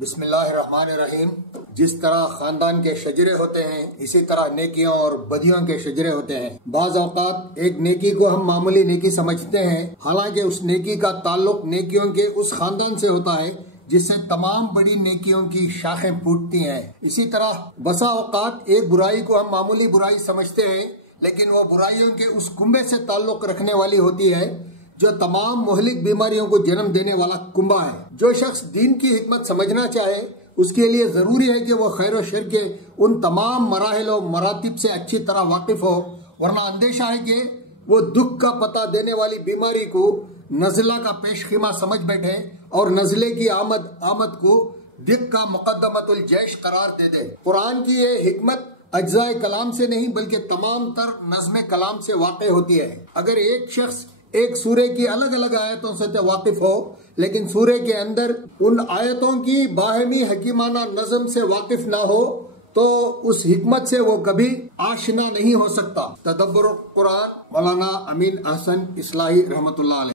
بسم اللہ الرحمن الرحیم۔ جس طرح خاندان کے شجرے ہوتے ہیں اسی طرح نیکیوں اور بدیوں کے شجرے ہوتے ہیں۔ بعض اوقات ایک نیکی کو ہم معمولی نیکی سمجھتے ہیں، حالانکہ اس نیکی کا تعلق نیکیوں کے اس خاندان سے ہوتا ہے جس سے تمام بڑی نیکیوں کی شاخیں پھوٹتی ہیں۔ اسی طرح بسا اوقات ایک برائی کو ہم معمولی برائی سمجھتے ہیں، لیکن وہ برائیوں کے اس کنبے سے تعلق رکھنے والی ہوتی ہے جو تمام مہلک بیماریوں کو جنم دینے والا کنبہ ہے۔ جو شخص دین کی حکمت سمجھنا چاہے اس کے لیے ضروری ہے کہ وہ خیر و شر کے ان تمام مراحل و مراتب سے اچھی طرح واقف ہو، ورنہ اندیشہ ہے کہ وہ دکھ کا پتہ دینے والی بیماری کو نزلہ کا پیش خیمہ سمجھ بیٹھے اور نزلے کی آمد کو دکھ کا مقدمۃ الجیش قرار دے دے۔ قرآن کی یہ حکمت اجزاء کلام سے نہیں بلکہ تمام تر نظم کلام سے واقع ہوتی ہے۔ اگر ایک شخص ایک سورے کی الگ الگ آیتوں سے واقف ہو لیکن سورے کے اندر ان آیتوں کی باہمی حکیمانہ نظم سے واقف نہ ہو تو اس حکمت سے وہ کبھی آشنا نہیں ہو سکتا۔ تدبر قرآن، مولانا امین احسن اصلاحی رحمۃ اللہ علیہ۔